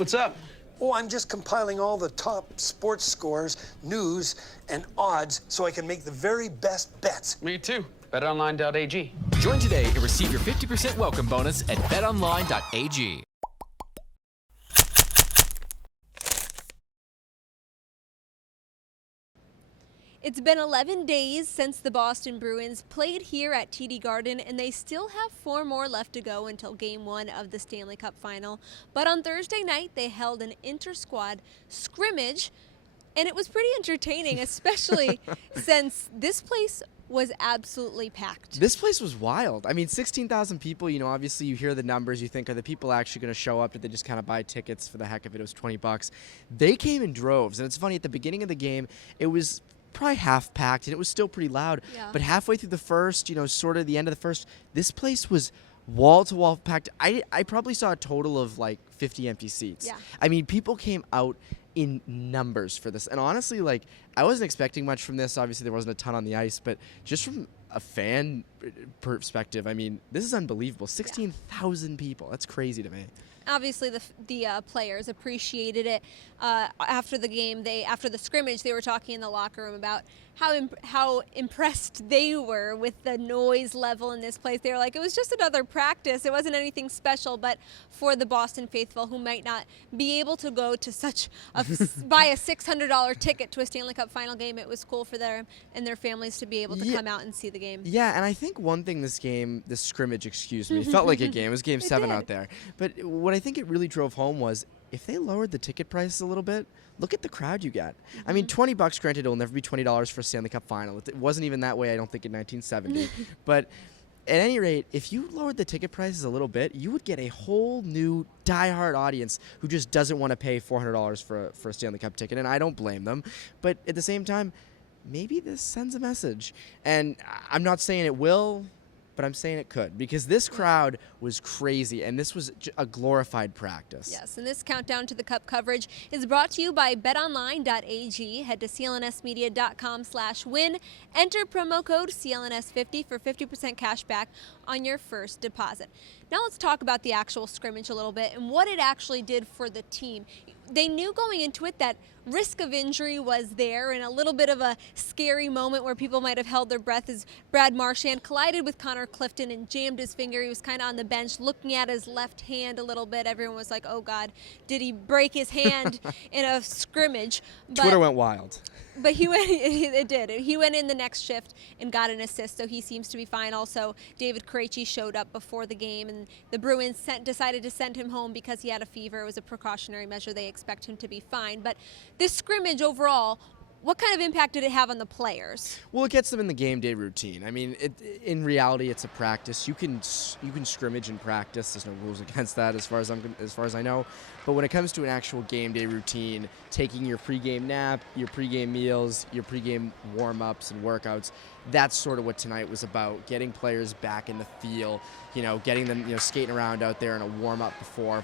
What's up? Oh, I'm just compiling all the top sports scores, news, and odds so I can make the very best bets. Me too. BetOnline.ag. Join today and receive your 50% welcome bonus at betonline.ag. It's been 11 days since the Boston Bruins played here at TD Garden, and they still have 4 more left to go until Game 1 of the Stanley Cup Final. But on Thursday night, they held an inter-squad scrimmage, and it was pretty entertaining, especially since this place was absolutely packed. This place was wild. I mean, 16,000 people, obviously you hear the numbers, you think, are the people actually going to show up? Did they just kind of buy tickets for the heck of it? It was $20. They came in droves, and it's funny, at the beginning of the game, it was probably half packed, and it was still pretty loud. Yeah. But halfway through the first, sort of the end of the first, this place was wall-to-wall packed. I probably saw a total of like 50 empty seats. Yeah. I mean, people came out in numbers for this. And honestly, like, I wasn't expecting much from this. Obviously, there wasn't a ton on the ice, but just from a fan perspective, I mean, this is unbelievable. 16,000 people. That's crazy to me. Obviously, the players appreciated it. After the game, after the scrimmage, they were talking in the locker room about how impressed they were with the noise level in this place. They were like, it was just another practice. It wasn't anything special, but for the Boston faithful who might not be able to go to buy a $600 ticket to a Stanley Cup final game, it was cool for them and their families to be able to come out and see the game. Yeah, and I think one thing this scrimmage, felt like a game. It was Game 7 out there. But what I think it really drove home was, if they lowered the ticket prices a little bit, look at the crowd you got. I mean, $20, granted, it will never be $20 for a Stanley Cup final. It wasn't even that way, I don't think, in 1970. But at any rate, if you lowered the ticket prices a little bit, you would get a whole new diehard audience who just doesn't want to pay $400 for a Stanley Cup ticket, and I don't blame them. But at the same time, maybe this sends a message. And I'm not saying it will, but I'm saying it could, because this crowd was crazy, and this was a glorified practice. Yes, and this countdown to the Cup coverage is brought to you by betonline.ag. Head to clnsmedia.com/win. Enter promo code CLNS50 for 50% cash back on your first deposit. Now let's talk about the actual scrimmage a little bit and what it actually did for the team. They knew going into it that risk of injury was there, and a little bit of a scary moment where people might have held their breath as Brad Marchand collided with Connor Clifton and jammed his finger. He was kind of on the bench looking at his left hand a little bit. Everyone was like, oh God, did he break his hand in a scrimmage? But Twitter went wild. But it did. He went in the next shift and got an assist, so he seems to be fine. Also, David Krejci showed up before the game, and the Bruins decided to send him home because he had a fever. It was a precautionary measure. They expect him to be fine. But this scrimmage overall, what kind of impact did it have on the players? Well, it gets them in the game day routine. I mean, in reality, it's a practice. You can scrimmage in practice. There's no rules against that, as far as I know. But when it comes to an actual game day routine, taking your pregame nap, your pregame meals, your pregame warm-ups and workouts, that's sort of what tonight was about. Getting players back in the feel, getting them skating around out there in a warm-up before.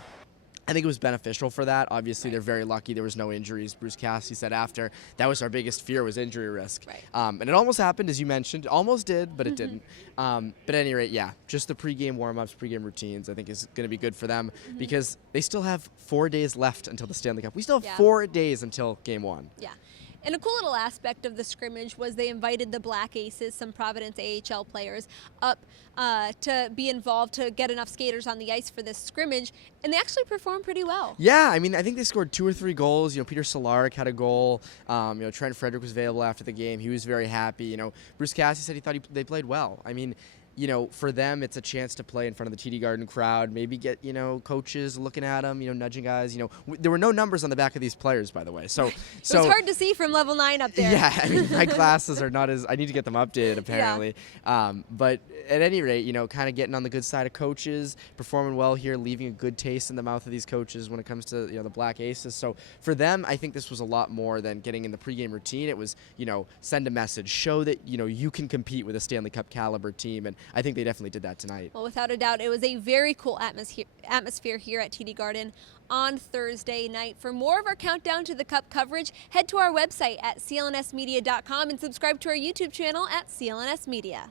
I think it was beneficial for that. Obviously, they're very lucky there was no injuries. Bruce Cassidy said after, that was our biggest fear, was injury risk. Right. And it almost happened, as you mentioned. It almost did, but it didn't. But at any rate, yeah, just the pregame warm-ups, pregame routines, I think is going to be good for them, because they still have 4 days left until the Stanley Cup. We still have 4 days until Game 1. Yeah. And a cool little aspect of the scrimmage was they invited the Black Aces, some Providence AHL players, up to be involved, to get enough skaters on the ice for this scrimmage, and they actually performed pretty well. Yeah, I mean, I think they scored 2 or 3 goals. Peter Solaric had a goal. Trent Frederick was available after the game. He was very happy. Bruce Cassidy said he thought they played well. I mean, for them, it's a chance to play in front of the TD Garden crowd, maybe get, coaches looking at them, nudging guys. There were no numbers on the back of these players, by the way. So it was hard to see from level 9 up there. Yeah, I mean, my glasses are not I need to get them updated, apparently. Yeah. But at any rate, kind of getting on the good side of coaches, performing well here, leaving a good taste in the mouth of these coaches when it comes to, the Black Aces. So for them, I think this was a lot more than getting in the pregame routine. It was, send a message, show that, you can compete with a Stanley Cup caliber team. And I think they definitely did that tonight. Well, without a doubt, it was a very cool atmosphere here at TD Garden on Thursday night. For more of our countdown to the Cup coverage, head to our website at clnsmedia.com and subscribe to our YouTube channel at CLNS Media.